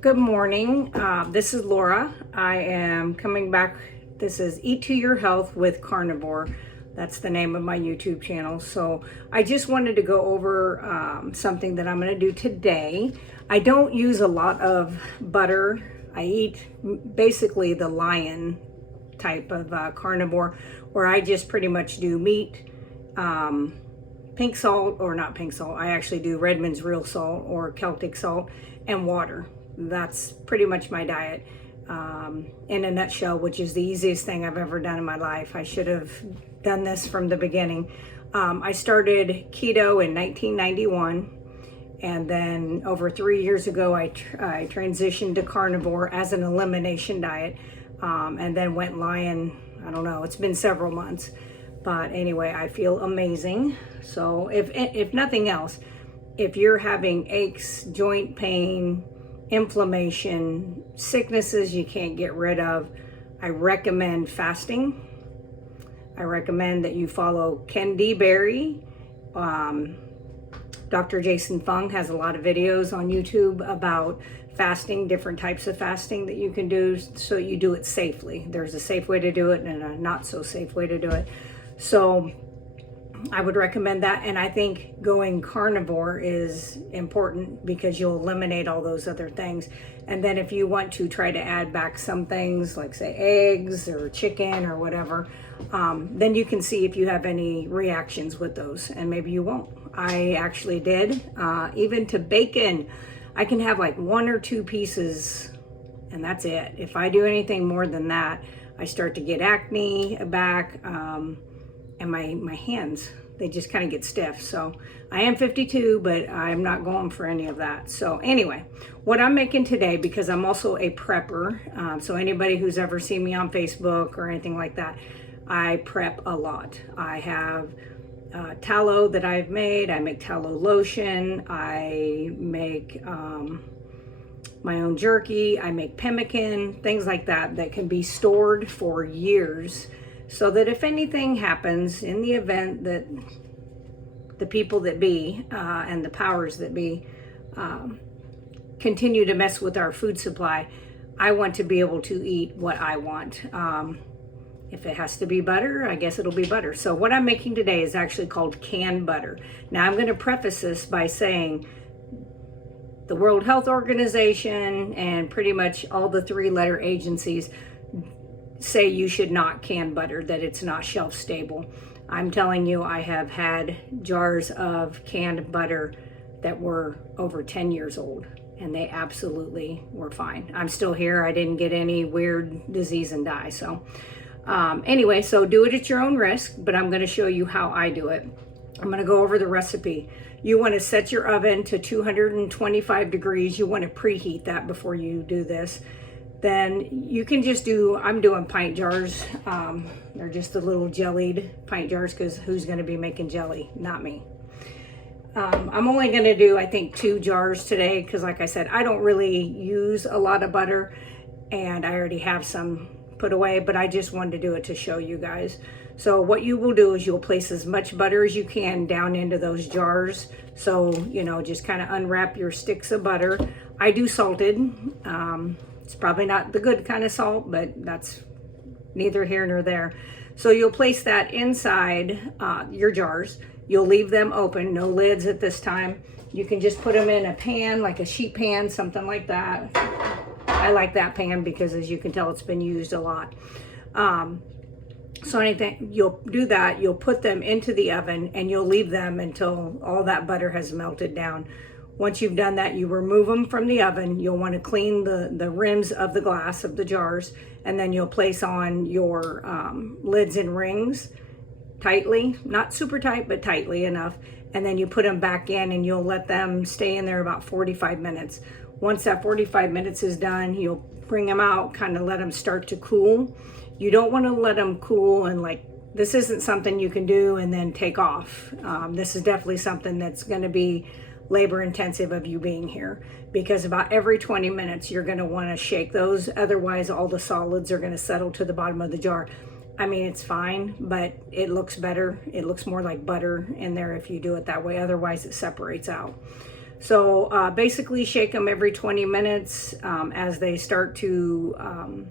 Good morning. This is Laura. I am coming back. This is Eat to Your Health with Carnivore. That's the name of my YouTube channel. So I just wanted to go over something that I'm going to do today. I don't use a lot of butter. I eat basically the lion type of carnivore, where I just pretty much do meat, pink salt, or not pink salt. I actually do Redmond's real salt or Celtic salt and water. That's pretty much my diet in a nutshell, which is the easiest thing I've ever done in my life. I should have done this from the beginning. I started keto in 1991, and then over 3 years ago, I transitioned to carnivore as an elimination diet, and then went lion. I don't know, it's been several months. But anyway, I feel amazing. So if nothing else, if you're having aches, joint pain, inflammation, sicknesses you can't get rid of, I recommend fasting. I recommend that you follow Ken D. Berry. Dr. Jason Fung has a lot of videos on YouTube about fasting, different types of fasting that you can do, so you do it safely. There's a safe way to do it and a not so safe way to do it. So I would recommend that, and I think going carnivore is important because you'll eliminate all those other things. And then if you want to try to add back some things, like say eggs or chicken or whatever, then you can see if you have any reactions with those, and maybe you won't. I actually did. Even to bacon, I can have like 1 or 2 pieces, and that's it. If I do anything more than that, I start to get acne back, and my hands, they just kind of get stiff. So I am 52, but I'm not going for any of that. So anyway, what I'm making today, because I'm also a prepper, so anybody who's ever seen me on Facebook or anything like that, I prep a lot. I have tallow that I've made. I make tallow lotion. I make my own jerky. I make pemmican, things like that that can be stored for years, so that if anything happens, in the event that the people that be and the powers that be continue to mess with our food supply, I want to be able to eat what I want. If it has to be butter, I guess it'll be butter. So what I'm making today is actually called canned butter. Now I'm going to preface this by saying the World Health Organization and pretty much all the 3-letter agencies say you should not can butter, that it's not shelf stable. I'm telling you, I have had jars of canned butter that were over 10 years old, and they absolutely were fine. I'm still here. I didn't get any weird disease and die. So anyway, so do it at your own risk, but I'm going to show you how I do it. I'm going to go over the recipe. You want to set your oven to 225 degrees. You want to preheat that before you do this. Then you can just do, I'm doing pint jars. They're just the little jellied pint jars, because who's going to be making jelly? Not me. I'm only going to do, I think, 2 jars today, because like I said, I don't really use a lot of butter, and I already have some put away, but I just wanted to do it to show you guys. So what you will do is you'll place as much butter as you can down into those jars. So, you know, just kind of unwrap your sticks of butter. I do salted. It's probably not the good kind of salt, but that's neither here nor there. So you'll place that inside your jars. You'll leave them open, no lids at this time. You can just put them in a pan, like a sheet pan, something like that. I like that pan because, as you can tell, it's been used a lot. So anything, you'll do that, you'll put them into the oven, and you'll leave them until all that butter has melted down. Once you've done that, you remove them from the oven. You'll want to clean the rims of the glass of the jars, and then you'll place on your lids and rings tightly, not super tight, but tightly enough. And then you put them back in, and you'll let them stay in there about 45 minutes. Once that 45 minutes is done, you'll bring them out, kind of let them start to cool. You don't want to let them cool, and like, this isn't something you can do and then take off. This is definitely something that's going to be labor intensive of you being here, because about every 20 minutes you're going to want to shake those. Otherwise, all the solids are going to settle to the bottom of the jar. I mean, it's fine, but it looks better. It looks more like butter in there if you do it that way. Otherwise, it separates out. So basically shake them every 20 minutes as they start to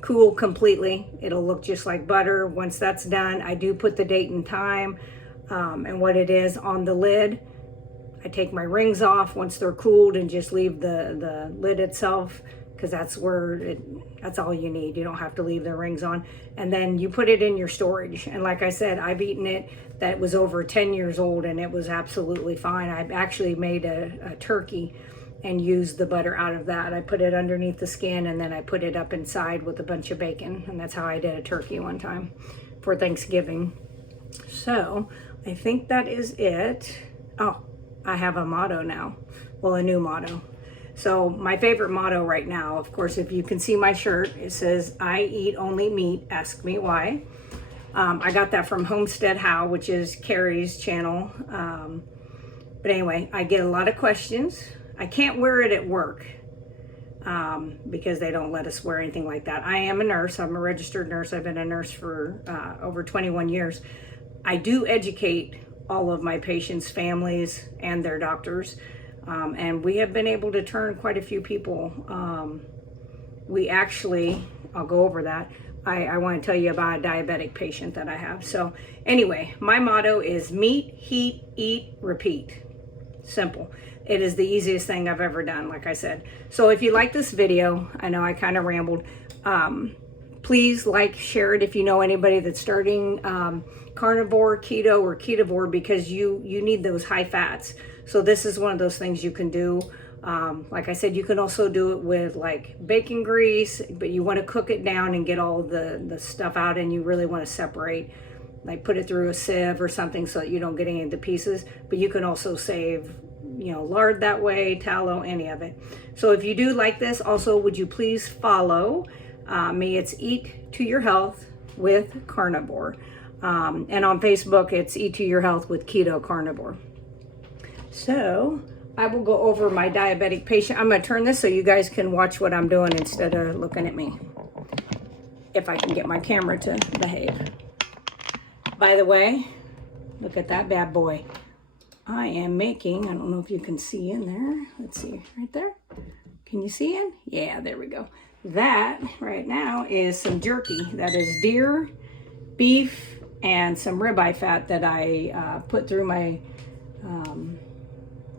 cool completely. It'll look just like butter. Once that's done, I do put the date and time and what it is on the lid. I take my rings off once they're cooled and just leave the lid itself, because that's all you need. You don't have to leave the rings on. And then you put it in your storage. And like I said, I've eaten it that was over 10 years old and it was absolutely fine. I actually made a turkey and used the butter out of that. I put it underneath the skin and then I put it up inside with a bunch of bacon. And that's how I did a turkey one time for Thanksgiving. So I think that is it. Oh, I have a motto now. Well, a new motto. So my favorite motto right now, of course, if you can see my shirt, it says, "I eat only meat, ask me why." I got that from Homestead How, which is Carrie's channel. But anyway, I get a lot of questions. I can't wear it at work because they don't let us wear anything like that. I am a nurse. I'm a registered nurse. I've been a nurse for over 21 years. I do educate all of my patients' families and their doctors. And we have been able to turn quite a few people. We actually, I'll go over that. I want to tell you about a diabetic patient that I have. So anyway, my motto is meat, heat, eat, repeat. Simple. It is the easiest thing I've ever done, like I said. So if you like this video, I know I kind of rambled, please like, share it if you know anybody that's starting carnivore, keto, or ketovore, because you need those high fats. So this is one of those things you can do. Like I said, you can also do it with like bacon grease, but you want to cook it down and get all the stuff out, and you really want to separate, like put it through a sieve or something so that you don't get any of the pieces. But you can also save, lard that way, tallow, any of it. So if you do like this, also, would you please follow me? It's Eat to Your Health with Carnivore. And on Facebook, it's Eat to Your Health with Keto Carnivore. So I will go over my diabetic patient. I'm going to turn this so you guys can watch what I'm doing instead of looking at me, if I can get my camera to behave. By the way, look at that bad boy. I am making, I don't know if you can see in there. Let's see, right there. Can you see it? Yeah, there we go. That right now is some jerky. That is deer, beef, and some ribeye fat that I put through my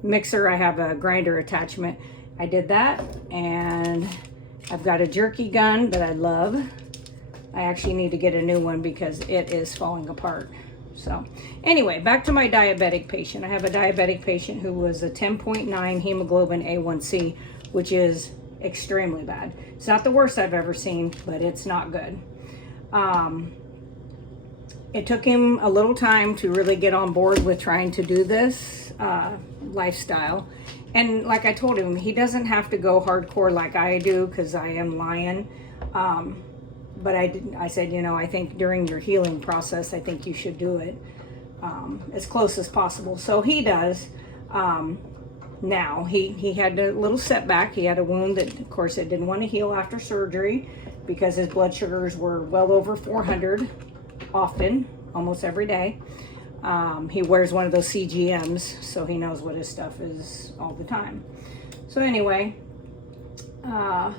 mixer. I have a grinder attachment. I did that, and I've got a jerky gun that I love. I actually need to get a new one because it is falling apart. So anyway, back to my diabetic patient. I have a diabetic patient who was a 10.9 hemoglobin A1C, which is extremely bad. It's not the worst I've ever seen, but it's not good. It took him a little time to really get on board with trying to do this lifestyle. And like I told him, he doesn't have to go hardcore like I do, because I am lying. But I said, I think during your healing process, I think you should do it as close as possible. So he does. Now, he had a little setback. He had a wound that, of course, it didn't want to heal after surgery because his blood sugars were well over 400 often, almost every day. He wears one of those CGMs, so he knows what his stuff is all the time. So anyway,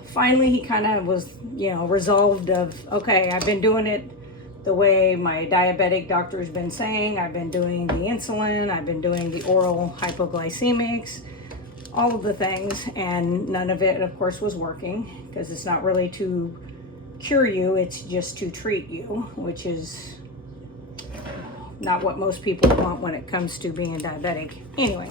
finally he kind of was, resolved of, okay, I've been doing it the way my diabetic doctor's been saying. I've been doing the insulin, I've been doing the oral hypoglycemics, all of the things, and none of it, of course, was working, because it's not really to cure you, it's just to treat you, which is not what most people want when it comes to being diabetic. Anyway,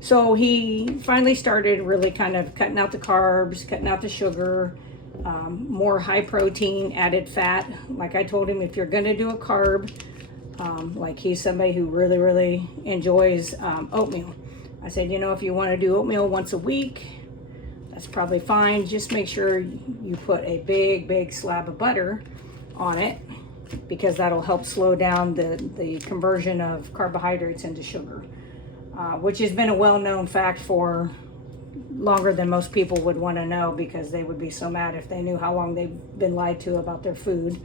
so he finally started really kind of cutting out the carbs, cutting out the sugar, more high protein, added fat. Like I told him, if you're going to do a carb, like he's somebody who really, really enjoys oatmeal. I said, if you want to do oatmeal once a week, that's probably fine. Just make sure you put a big slab of butter on it, because that'll help slow down the conversion of carbohydrates into sugar, which has been a well-known fact for longer than most people would want to know, because they would be so mad if they knew how long they've been lied to about their food.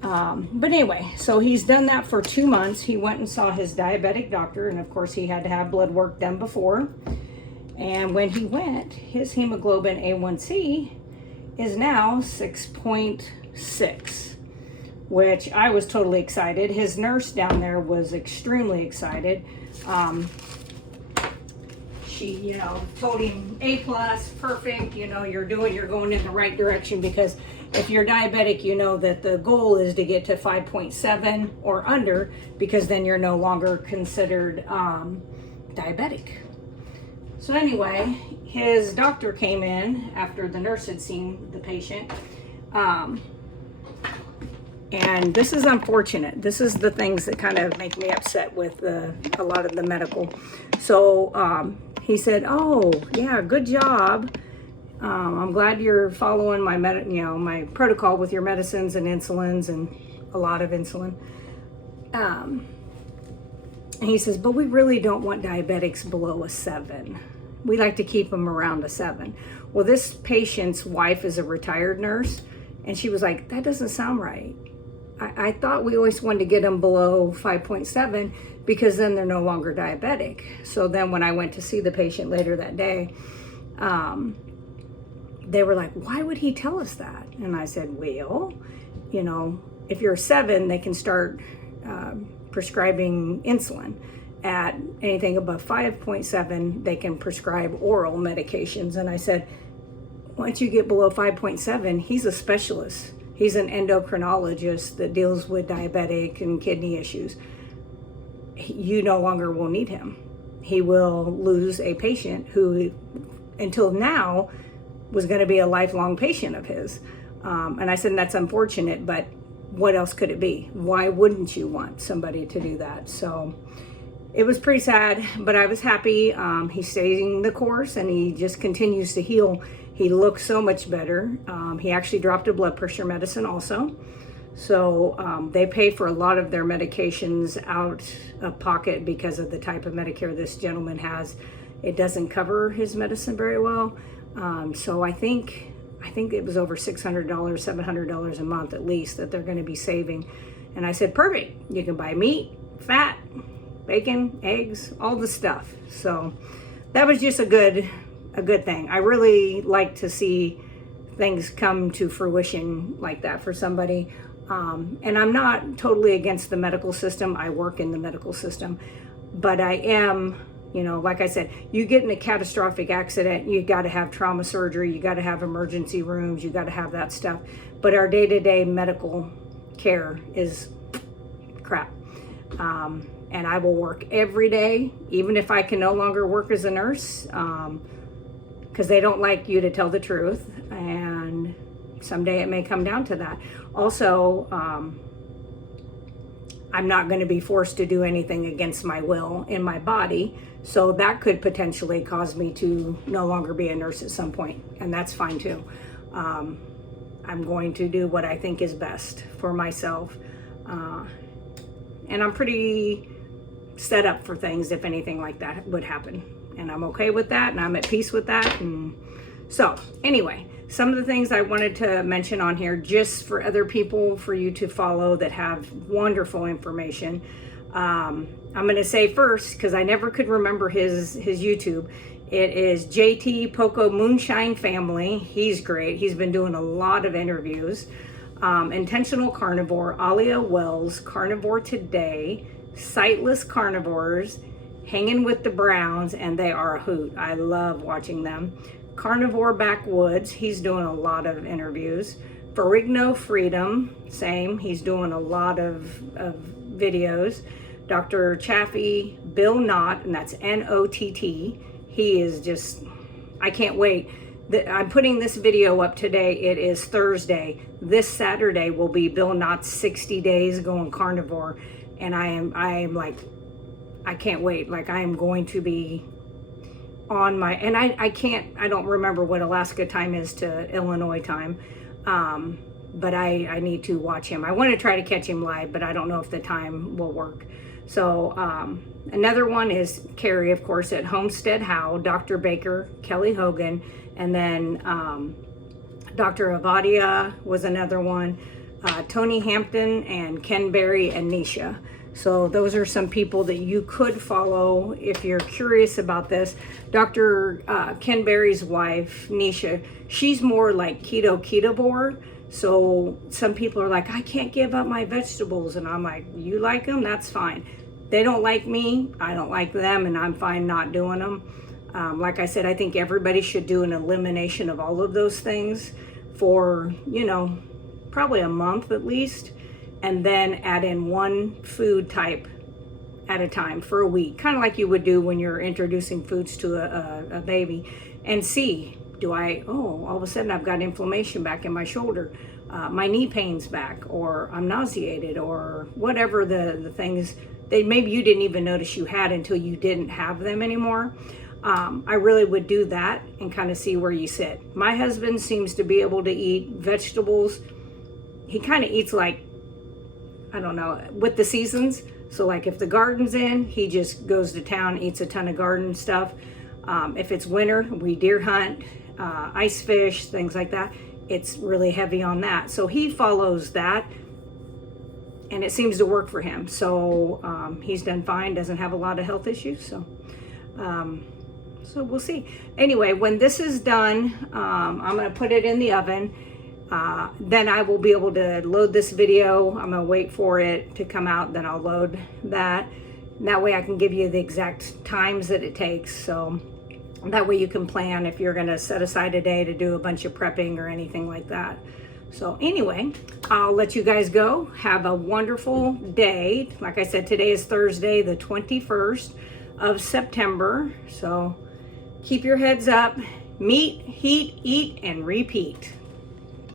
But anyway, so he's done that for 2 months. He went and saw his diabetic doctor, and of course he had to have blood work done before. And when he went, his hemoglobin A1C is now 6.6, which I was totally excited. His nurse down there was extremely excited. She, told him A+, perfect, you're going in the right direction, because if you're diabetic, you know that the goal is to get to 5.7 or under, because then you're no longer considered diabetic. So anyway, his doctor came in after the nurse had seen the patient. And this is unfortunate. This is the things that kind of make me upset with a lot of the medical. So he said, "Oh, yeah, good job. I'm glad you're following my my protocol with your medicines and insulins, and a lot of insulin." And he says, "But we really don't want diabetics below a 7. We like to keep them around a 7." Well, this patient's wife is a retired nurse, and she was like, "That doesn't sound right. I thought we always wanted to get them below 5.7 because then they're no longer diabetic." So then when I went to see the patient later that day, they were like, "Why would he tell us that?" And I said, "Well, if you're a 7, they can start prescribing insulin. At anything above 5.7, they can prescribe oral medications." And I said, once you get below 5.7, he's a specialist. He's an endocrinologist that deals with diabetic and kidney issues. You no longer will need him. He will lose a patient who, until now, was going to be a lifelong patient of his. And I said, that's unfortunate, but what else could it be? Why wouldn't you want somebody to do that? So it was pretty sad, but I was happy. He's staying the course, and he just continues to heal. He looks so much better. He actually dropped a blood pressure medicine also. So they pay for a lot of their medications out of pocket because of the type of Medicare this gentleman has. It doesn't cover his medicine very well. So I think it was over $600, $700 a month at least that they're going to be saving. And I said, perfect. You can buy meat, fat, bacon, eggs, all the stuff. So that was just a good thing. I really like to see things come to fruition like that for somebody. And I'm not totally against the medical system. I work in the medical system, but I am, like I said, you get in a catastrophic accident, you got to have trauma surgery, you got to have emergency rooms, you got to have that stuff. But our day-to-day medical care is crap. And I will work every day, even if I can no longer work as a nurse, because they don't like you to tell the truth. And someday it may come down to that. Also, I'm not going to be forced to do anything against my will in my body. So that could potentially cause me to no longer be a nurse at some point. And that's fine too. I'm going to do what I think is best for myself. And I'm pretty set up for things if anything like that would happen. And I'm okay with that, and I'm at peace with that. And so anyway, some of the things I wanted to mention on here just for other people, for you to follow that have wonderful information. I'm going to say first, because I never could remember his YouTube. It is JT Poco Moonshine Family. He's great. He's been doing a lot of interviews. Intentional Carnivore, Alia Wells, Carnivore Today, Sightless Carnivores, Hanging with the Browns, and they are a hoot. I love watching them. Carnivore Backwoods, he's doing a lot of interviews. Ferrigno Freedom, same, he's doing a lot of videos. Dr. Chaffee, Bill Knott, and that's N-O-T-T. He is just, I can't wait. I'm putting this video up today. It is Thursday. This Saturday will be Bill Knott's 60 days going carnivore. And I am like, I can't wait. Like, I am going to be on my, and I don't remember what Alaska time is to Illinois time. But I need to watch him. I want to try to catch him live, but I don't know if the time will work. So another one is Carrie, of course, at Homestead How, Dr. Baker, Kelly Hogan, and then Dr. Avadia was another one, Tony Hampton, and Ken Berry and Nisha. So those are some people that you could follow if you're curious about this. Dr. Ken Berry's wife, Nisha, she's more like ketovore. So some people are like, I can't give up my vegetables. And I'm like, you like them? That's fine. They don't like me. I don't like them. And I'm fine not doing them. Like I said, I think everybody should do an elimination of all of those things for, probably a month at least. And then add in one food type at a time for a week, kind of like you would do when you're introducing foods to a baby, and see, all of a sudden I've got inflammation back in my shoulder, my knee pain's back, or I'm nauseated, or whatever the things that maybe you didn't even notice you had until you didn't have them anymore. I really would do that and kind of see where you sit. My husband seems to be able to eat vegetables. He kind of eats like, I don't know, with the seasons. So like if the garden's in, he just goes to town, eats a ton of garden stuff. If it's winter, we deer hunt, ice fish, things like that. It's really heavy on that. So he follows that, and it seems to work for him. So he's done fine, doesn't have a lot of health issues. So we'll see. Anyway, when this is done, I'm going to put it in the oven. Then I will be able to load this video. I'm going to wait for it to come out, then I'll load that. And that way I can give you the exact times that it takes. So that way you can plan if you're going to set aside a day to do a bunch of prepping or anything like that. So anyway, I'll let you guys go. Have a wonderful day. Like I said, today is Thursday, the 21st of September. So keep your heads up. Meet, heat, eat, and repeat.